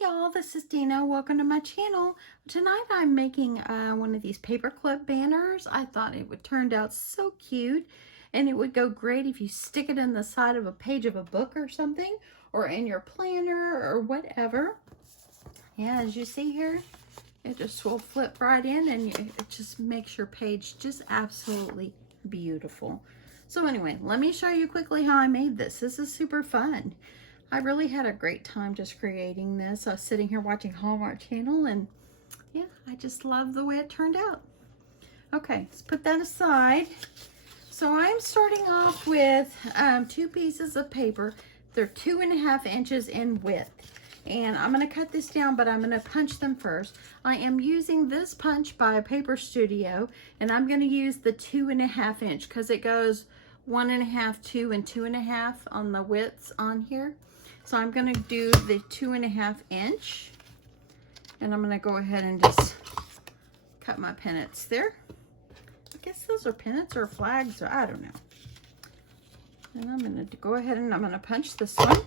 Y'all, this is Dina. Welcome to my channel. Tonight I'm making one of these paperclip banners. I thought it would turn out so cute, and it would go great if you stick it in the side of a page of a book or something, or in your planner or whatever. Yeah, as you see here, it just will flip right in, and it just makes your page just absolutely beautiful. So anyway, let me show you quickly how I made this. This is super fun. I really had a great time just creating this. I was sitting here watching Hallmark Channel, and yeah, I just love the way it turned out. Okay, let's put that aside. So I'm starting off with 2 pieces of paper. They're 2.5 inches in width. And I'm going to cut this down, but I'm going to punch them first. I am using this punch by Paper Studio, and I'm going to use the 2.5 inch because it goes 1.5, 2, and 2.5 on the widths on here. So I'm going to do the 2.5 inch, and I'm going to go ahead and just cut my pennants there. I guess those are pennants or flags, or I don't know. And I'm going to go ahead and I'm going to punch this one.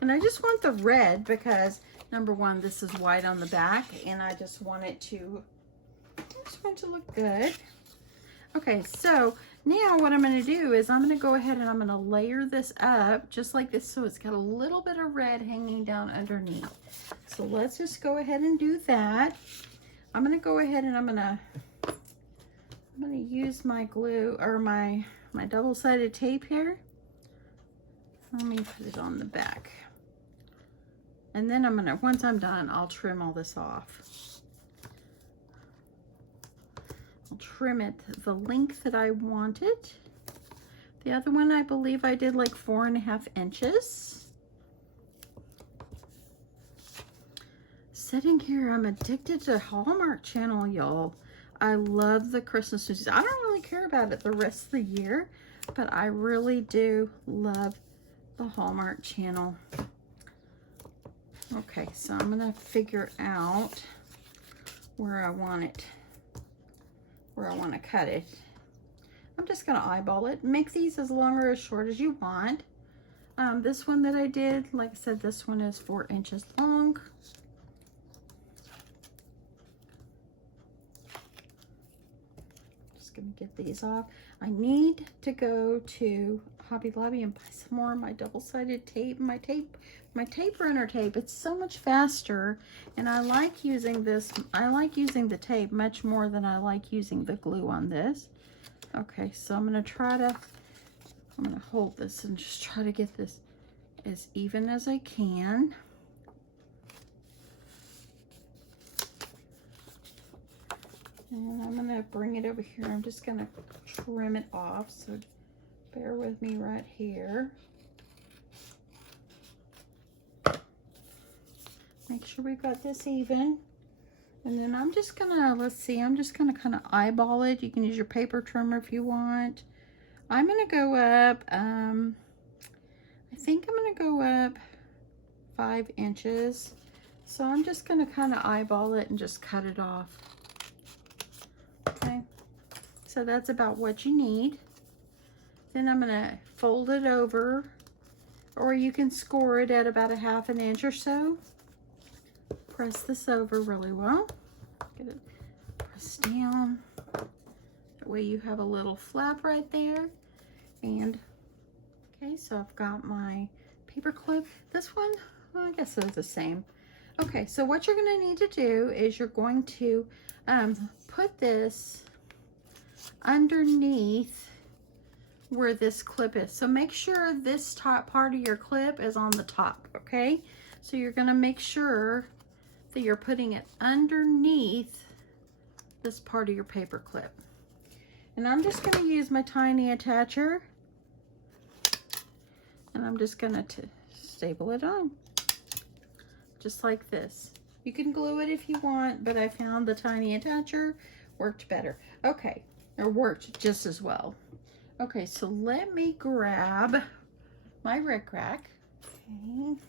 And I just want the red because, number one, this is white on the back, and I just want it to look good. Okay, so now what I'm going to do is I'm going to go ahead and I'm going to layer this up just like this, so it's got a little bit of red hanging down underneath. So let's just go ahead and do that. I'm going to go ahead and I'm going to use my glue, or my double-sided tape here. Let me put it on the back. And then I'm going to, once I'm done, I'll trim all this off. I'll trim it the length that I wanted. The other one, I believe I did like 4.5 inches. Sitting here, I'm addicted to Hallmark Channel, y'all. I love the Christmas movies. I don't really care about it the rest of the year, but I really do love the Hallmark Channel. Okay, so I'm gonna figure out where I want to cut it. I'm just gonna eyeball it. Make these as long or as short as you want. This one that I did, like I said, this one is 4 inches long. Just gonna get these off. I need to go to Hobby Lobby and buy some more of my double-sided tape, my tape runner tape. It's so much faster, and I like using this. I like using the tape much more than I like using the glue on this. Okay, so I'm gonna hold this and just try to get this as even as I can. And I'm gonna bring it over here. I'm just gonna trim it off, so bear with me right here. Make sure we've got this even. And then I'm just gonna, let's see, I'm just gonna kind of eyeball it. You can use your paper trimmer if you want. I'm gonna go up, I think I'm gonna go up 5 inches. So I'm just gonna kind of eyeball it and just cut it off. Okay, so that's about what you need. Then I'm gonna fold it over, or you can score it at about 1/2 inch or so. Press this over really well. Get it pressed down. That way you have a little flap right there. And okay, so I've got my paper clip. This one, well, I guess they're the same. Okay, so what you're going to need to do is you're going to put this underneath where this clip is. So make sure this top part of your clip is on the top, okay? So you're going to make sure that you're putting it underneath this part of your paper clip. And I'm just going to use my tiny attacher, and I'm just going to staple it on just like this. You can glue it if you want, but I found the tiny attacher worked better. Okay, or worked just as well. Okay, so let me grab my rickrack. Okay.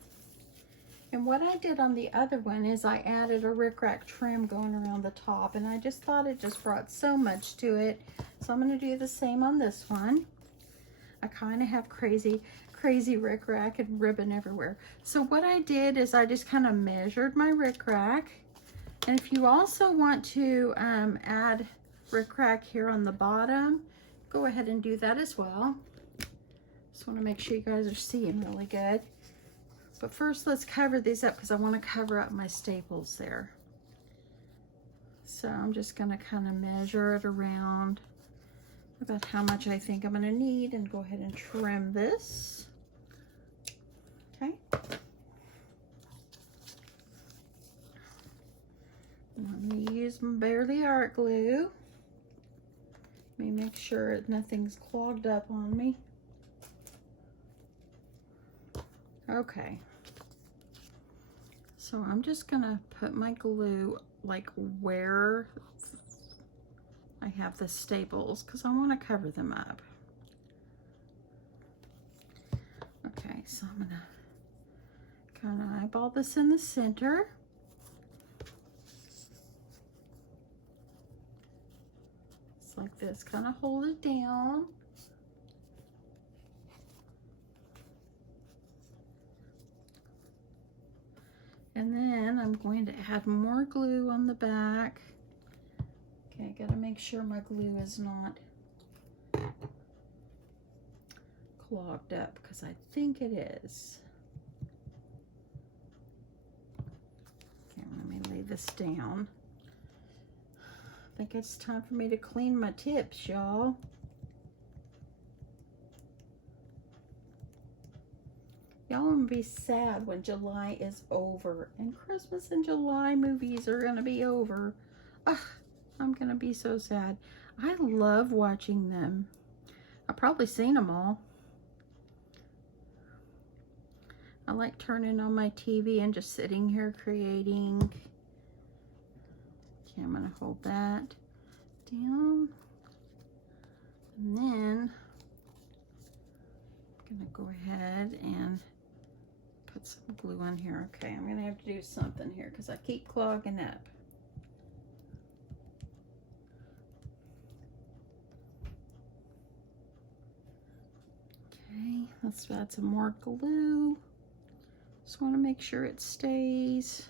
And what I did on the other one is I added a rickrack trim going around the top, and I just thought it just brought so much to it. So I'm going to do the same on this one. I kind of have crazy crazy rickrack and ribbon everywhere. So what I did is I just kind of measured my rickrack. And if you also want to add rickrack here on the bottom, go ahead and do that as well. Just want to make sure you guys are seeing really good. But first, let's cover these up because I want to cover up my staples there. So I'm just going to kind of measure it around about how much I think I'm going to need and go ahead and trim this. Okay. I'm going to use my Barely Art glue. Let me make sure nothing's clogged up on me. Okay. So I'm just going to put my glue like where I have the staples because I want to cover them up. Okay, so I'm gonna kind of eyeball this in the center. It's like this, kind of hold it down. And then I'm going to add more glue on the back. Okay, I gotta make sure my glue is not clogged up because I think it is. Okay, let me lay this down. I think it's time for me to clean my tips, y'all. Y'all gonna be sad when July is over and Christmas and July movies are gonna be over. Ugh. I'm gonna be so sad. I love watching them. I've probably seen them all. I like turning on my TV and just sitting here creating. Okay, I'm gonna hold that down. And then I'm gonna go ahead and put some glue on here. Okay, I'm gonna have to do something here because I keep clogging up. Okay, let's add some more glue. Just want to make sure it stays.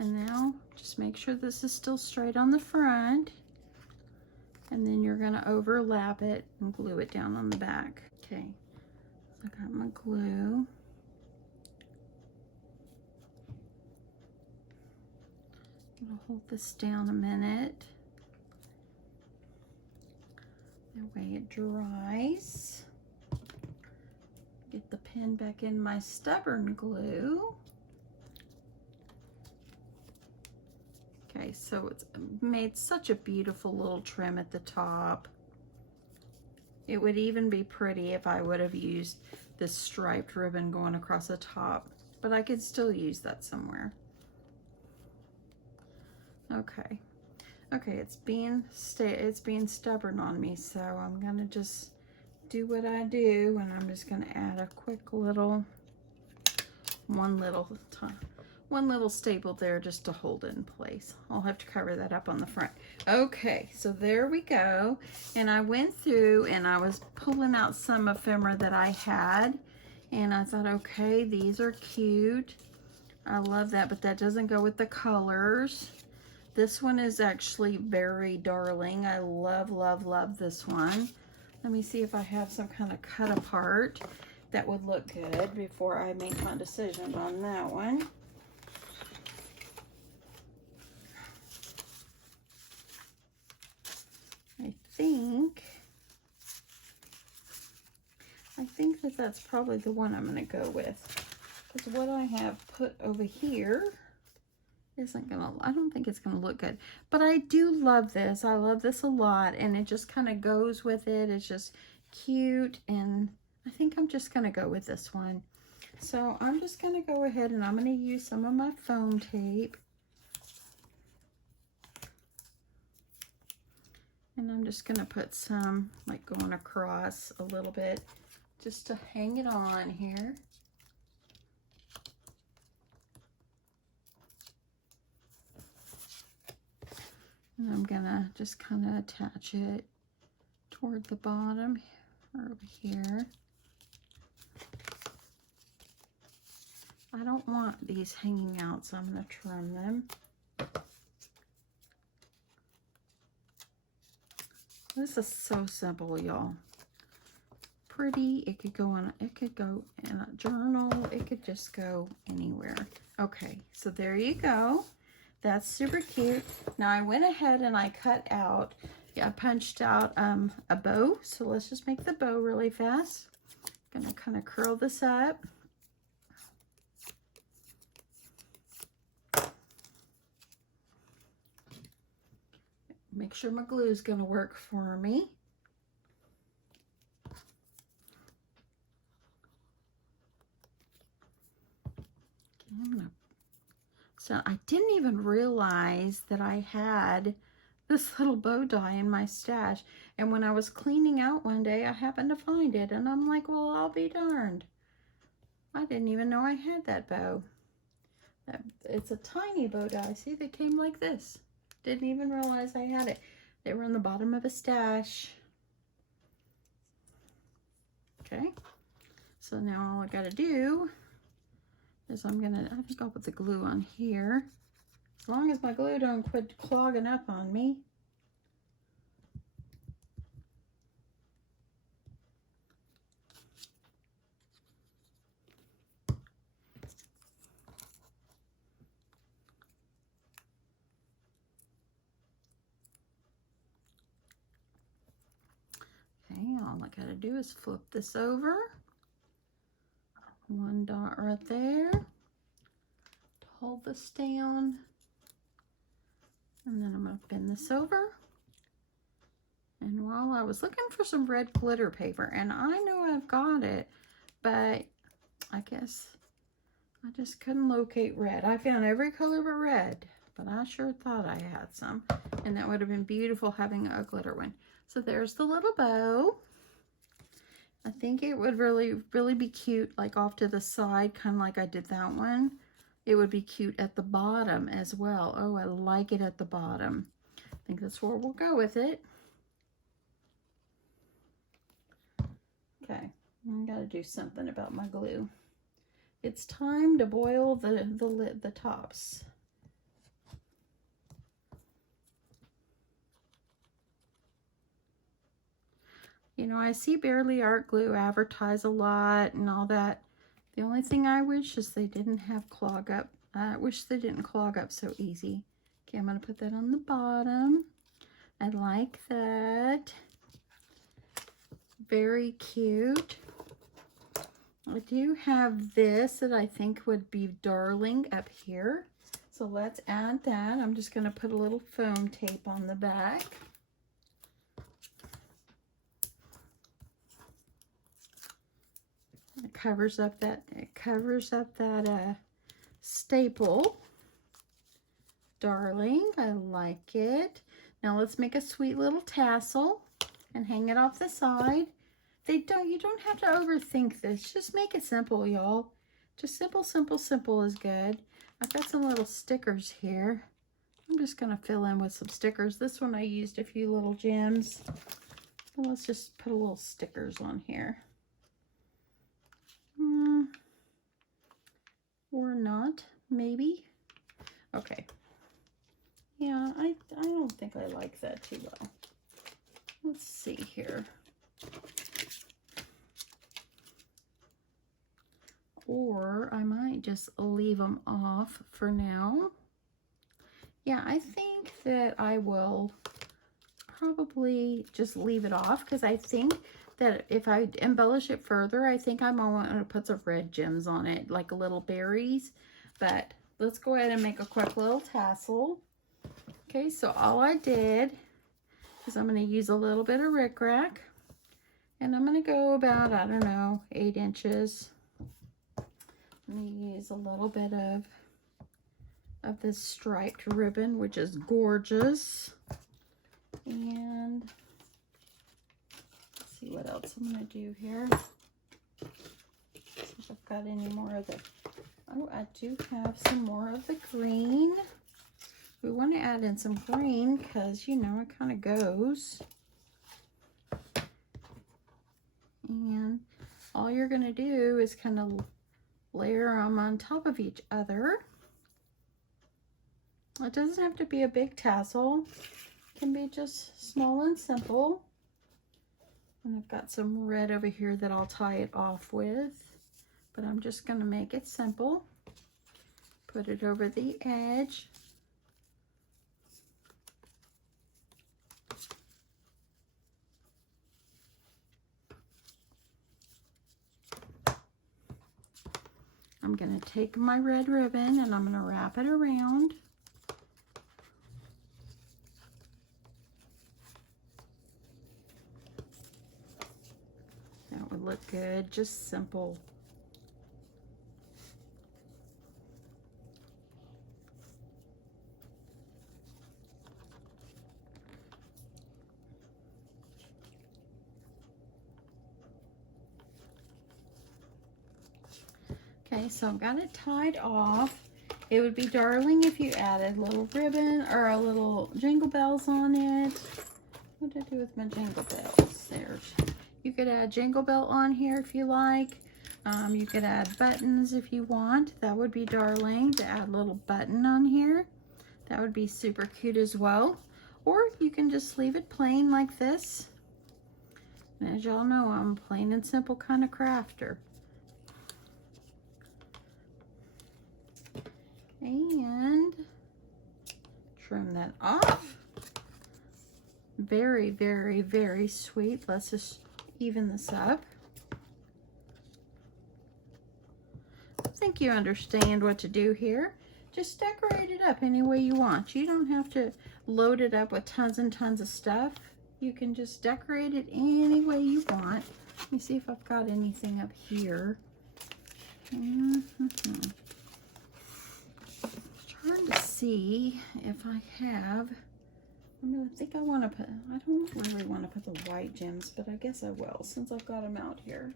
And now just make sure this is still straight on the front. And then you're going to overlap it and glue it down on the back. Okay, so I got my glue. I'm gonna hold this down a minute. That way it dries. Get the pen back in my stubborn glue. Okay, so it's made such a beautiful little trim at the top. It would even be pretty if I would have used this striped ribbon going across the top, but I could still use that somewhere. Okay, it's being stubborn on me, so I'm gonna just do what I do, and I'm just gonna add a quick little one little staple there just to hold it in place. I'll have to cover that up on the front. Okay, so there we go. And I went through and I was pulling out some ephemera that I had, and I thought, okay, these are cute. I love that, but that doesn't go with the colors. This one is actually very darling. I love, love, love this one. Let me see if I have some kind of cut apart that would look good before I make my decision on that one. I think that that's probably the one I'm going to go with. Because what I have put over here isn't gonna, I don't think it's gonna look good, but I do love this. I love this a lot, and it just kind of goes with it. It's just cute, and I think I'm just gonna go with this one. So I'm just gonna go ahead and I'm gonna use some of my foam tape, and I'm just gonna put some like going across a little bit just to hang it on here. And I'm gonna just kind of attach it toward the bottom or over here. I don't want these hanging out, so I'm going to trim them. This is so simple, y'all. Pretty. It could go in a journal. It could just go anywhere. Okay, so there you go. That's super cute. Now I went ahead and I cut out, I punched out a bow. So let's just make the bow really fast. I'm gonna kind of curl this up. Make sure my glue is going to work for me. Okay, so I didn't even realize that I had this little bow die in my stash. And when I was cleaning out one day, I happened to find it. And I'm like, well, I'll be darned. I didn't even know I had that bow. It's a tiny bow die. See, they came like this. Didn't even realize I had it. They were in the bottom of a stash. Okay, so now all I gotta do is I think I'll put the glue on here. As long as my glue don't quit clogging up on me. Okay, all I gotta do is flip this over. One dot right there to hold this down. And then I'm gonna bend this over. And while I was looking for some red glitter paper, and I know I've got it, but I guess I just couldn't locate red. I found every color but red, but I sure thought I had some. And that would have been beautiful having a glitter one. So there's the little bow. I think it would really be cute, like off to the side, kind of like I did that one. It would be cute at the bottom as well. Oh, I like it at the bottom. I think that's where we'll go with it. Okay, I gotta do something about my glue. It's time to boil the tops. You know, I see Barely Art Glue advertise a lot and all that. The only thing I wish is they didn't have clog up. I wish they didn't clog up so easy. Okay, I'm going to put that on the bottom. I like that. Very cute. I do have this that I think would be darling up here. So let's add that. I'm just going to put a little foam tape on the back. It covers up that staple. Darling, I like it. Now let's make a sweet little tassel and hang it off the side. You don't have to overthink this. Just make it simple, y'all. Just simple, simple, simple is good. I've got some little stickers here. I'm just gonna fill in with some stickers. This one I used a few little gems. So let's just put a little stickers on here. Or not, maybe. Okay. Yeah, I don't think I like that too well. Let's see here. Or I might just leave them off for now. Yeah, I think that I will probably just leave it off because I think that if I embellish it further, I think I might want to put some red gems on it, like little berries. But let's go ahead and make a quick little tassel. Okay, so all I did is I'm going to use a little bit of rickrack. And I'm going to go about, I don't know, 8 inches. I'm going to use a little bit of this striped ribbon, which is gorgeous. And let's see what else I'm going to do here. See if I've got any more of the, oh, I do have some more of the green. We want want to add in some green because, you know, it kind of goes. And all you're going to do is kind of layer them on top of each other. It doesn't have to be a big tassel. It can be just small and simple. And I've got some red over here that I'll tie it off with, but I'm just going to make it simple. Put it over the edge. I'm going to take my red ribbon and I'm going to wrap it around. That would look good, just simple. Okay, so I've got it tied off. It would be darling if you added a little ribbon or a little jingle bells on it. What did I do with my jingle bells? There's. You could add jingle bell on here if you like. You could add buttons if you want. That would be darling to add a little button on here. That would be super cute as well. Or you can just leave it plain like this. And as y'all know, I'm a plain and simple kind of crafter. And trim that off. Very, very, very sweet. Let's just even this up. I think you understand what to do here. Just decorate it up any way you want. You don't have to load it up with tons and tons of stuff. You can just decorate it any way you want. Let me see if I've got anything up here. Trying to see if I have. I think I want to put, I don't really want to put the white gems, but I guess I will since I've got them out here.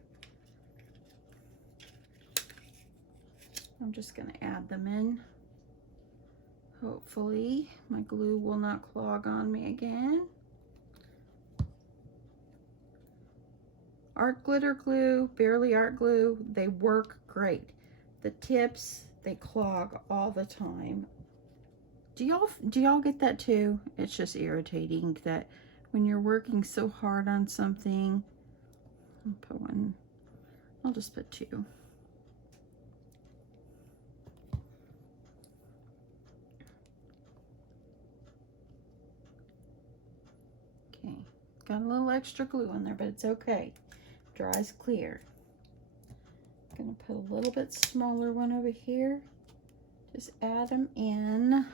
I'm just going to add them in. Hopefully my glue will not clog on me again. Art glitter glue, Barely Art glue, they work great. The tips, they clog all the time. Do y'all get that too? It's just irritating that when you're working so hard on something. I'll put one. I'll just put two. Okay, got a little extra glue in there, but it's okay. Dries clear. I'm gonna put a little bit smaller one over here. Just add them in.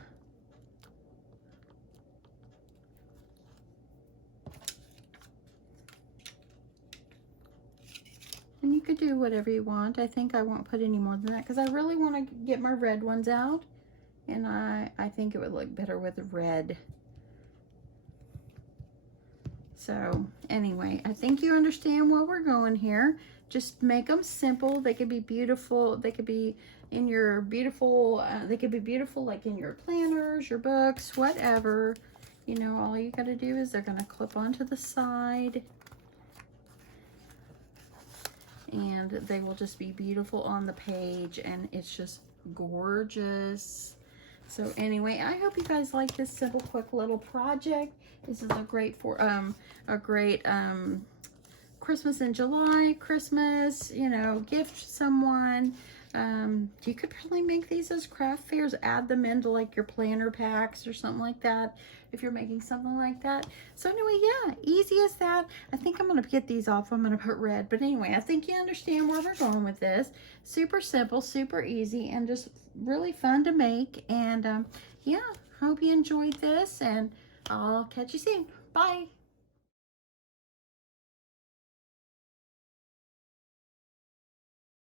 And you could do whatever you want. I think I won't put any more than that because I really want to get my red ones out. And I think it would look better with red. So anyway, I think you understand where we're going here. Just make them simple. They could be beautiful. They could be in your beautiful, they could be beautiful like in your planners, your books, whatever. You know, all you got to do is they're going to clip onto the side. And they will just be beautiful on the page, and it's just gorgeous. So anyway, I hope you guys like this simple, quick little project. This is a great Christmas in July, Christmas, you know, gift someone. You could probably make these as craft fairs, add them into like your planner packs or something like that if you're making something like that. So anyway, yeah, easy as that. I think I'm going to get these off. I'm going to put red. But anyway, I think you understand where we're going with this. Super simple, super easy, and just really fun to make. And yeah, hope you enjoyed this, and I'll catch you soon. Bye.